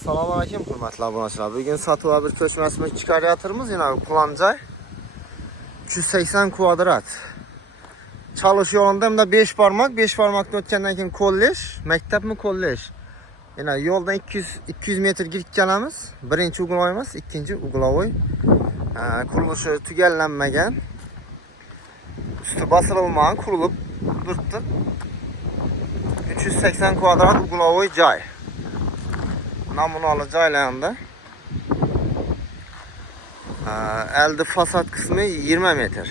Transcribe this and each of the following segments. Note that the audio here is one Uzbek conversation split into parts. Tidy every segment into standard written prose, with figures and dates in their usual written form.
Assalamu alaikum hürmetli abonəçilər. Bugün satığa bir köçməsini çıxarıyatırımız. Yine Kulancay 280 kvadrat. Çalış yolunda hem de 5 parmak. 5 parmakta ötkəndən keyin kollej. Məktəb mi kollej? Yine yoldan 200 metr girib gəlamiz. Birinci uğulayımız, ikinci uğulavoy. Kuruluşu tügəllənməgən. Üstü basılılmağın kurulup durdu. 380 kvadrat uğulavoy cay. Namunalı caylayanda elde fasad kısmı 20 metre.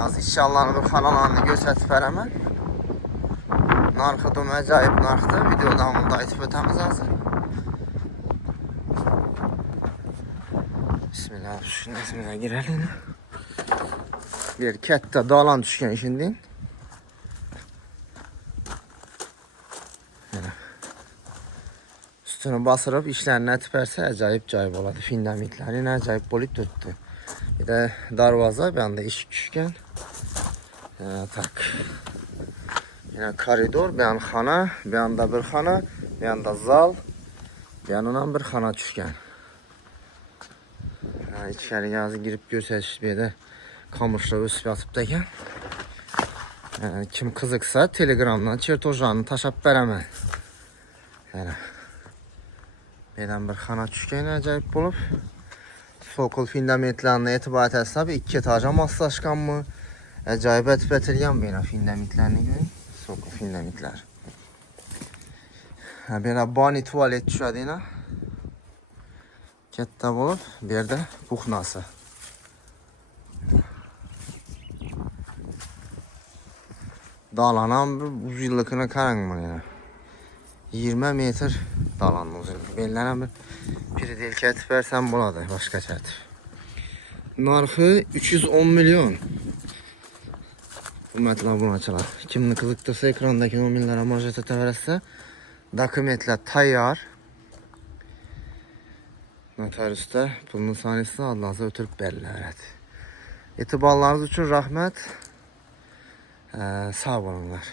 Az inşallah bir kanallarını gösterip veremem. Narxı da acayip narxdı. Videodan bunu da etip ötemiz hazır. Bismillah. Bismillah girelim. Bir kette dağlan düşken şimdi. Üstünü basırıp işlerini etperse acayip cayip oladı. Findamitler yine acayip bolit tuttu. Bir de darvaza bir anda iş düşken. Tak. Yine koridor, bir an xana, bir anda bir xana, bir anda zal, bir yandan bir xana düşken. İçeri yazı girip görsətiş bir de kamışla üstü atıp da gel. Kim kızıksa telegramdan çertojlarını taşap veremez. Yani. Birdən bir xana düşkən acayip olub. Sokul fundamentlarına etibar etsəm 2 etaja maslaşqan mı? Acayip etbətilgən belə fundamentlərini görün. Sokul fundamentlər. Belə bani tuvalet düşədi ilə. Kətdə olub. Bir də kuxnası. Dalanan bir uzunluğuna qaranmır yəni. 20 metr dalanın uzunluğu. Bellərə bir piridelki ətib versən buladı. Başqa çətir. Narxı 310 milyon. Hürmetli abunəçilər. Kimini qızıqdırsa ekrandakı nominlərə marjat etəvərəsə dokumentlər tayyar. Notariusda pulunun saniyəsini adınıza ötürüb verirlər. Etibarlarınız üçün rəhmət. Sağ olunlar.